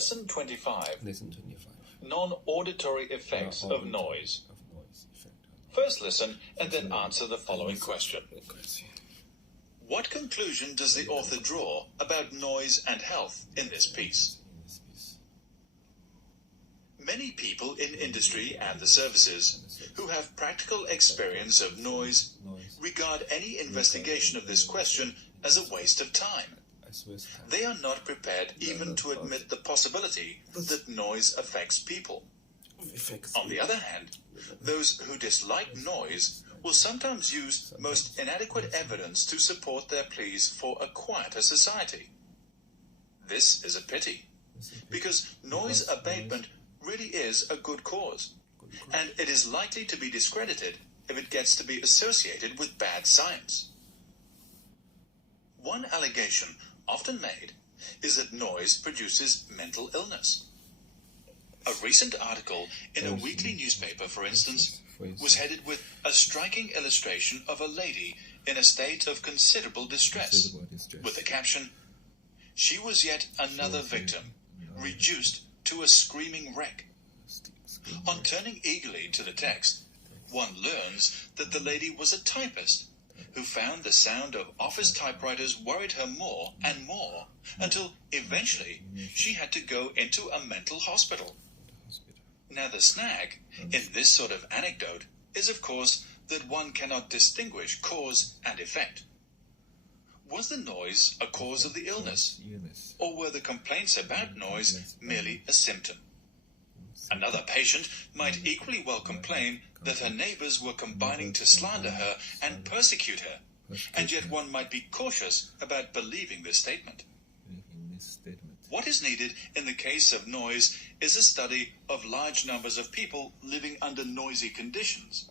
Lesson 25. Lesson 25. Non-auditory effects of noise. First listen and then answer the following question. What conclusion does the author draw about noise and health in this piece? Many people in industry and the services who have practical experience of noise regard any investigation of this question as a waste of time. They are not prepared even to admit the possibility that noise affects people. On the other hand, those who dislike noise will sometimes use most inadequate evidence to support their pleas for a quieter society. This is a pity, because noise abatement really is a good cause, and it is likely to be discredited if it gets to be associated with bad science. One allegation often made is that noise produces mental illness. A recent article in a weekly newspaper, for instance, was headed with a striking illustration of a lady in a state of considerable distress, with the caption, "She was yet another victim, reduced to a screaming wreck." On turning eagerly to the text, one learns that the lady was a typist who found the sound of office typewriters worried her more and more until eventually she had to go into a mental hospital. Now the snag in this sort of anecdote is, of course, that one cannot distinguish cause and effect. Was the noise a cause of the illness, or were the complaints about noise merely a symptom? Another patient might equally well complain that her neighbors were combining to slander her and persecute her, and yet one might be cautious about believing this statement. What is needed in the case of noise is a study of large numbers of people living under noisy conditions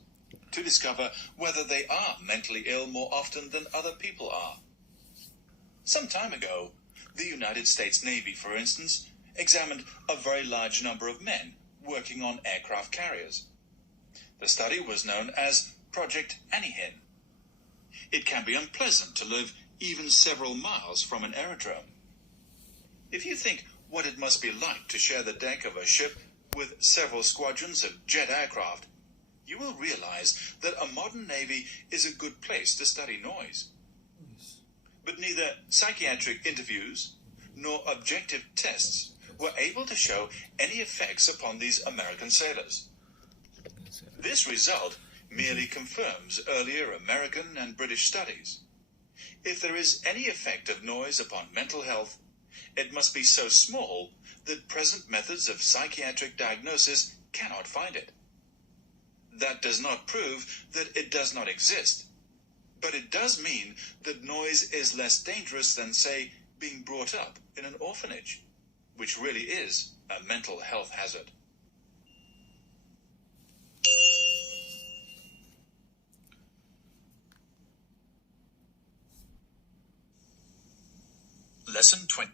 to discover whether they are mentally ill more often than other people are. Some time ago, the United States Navy, for instance, examined a very large number of men working on aircraft carriers. The study was known as Project Anihin. It can be unpleasant to live even several miles from an aerodrome. If you think what it must be like to share the deck of a ship with several squadrons of jet aircraft, you will realize that a modern navy is a good place to study noise. But neither psychiatric interviews nor objective tests were able to show any effects upon these American sailors. This result merely confirms earlier American and British studies. If there is any effect of noise upon mental health, it must be so small that present methods of psychiatric diagnosis cannot find it. That does not prove that it does not exist, but it does mean that noise is less dangerous than, say, being brought up in an orphanage, which really is a mental health hazard. Lesson 20.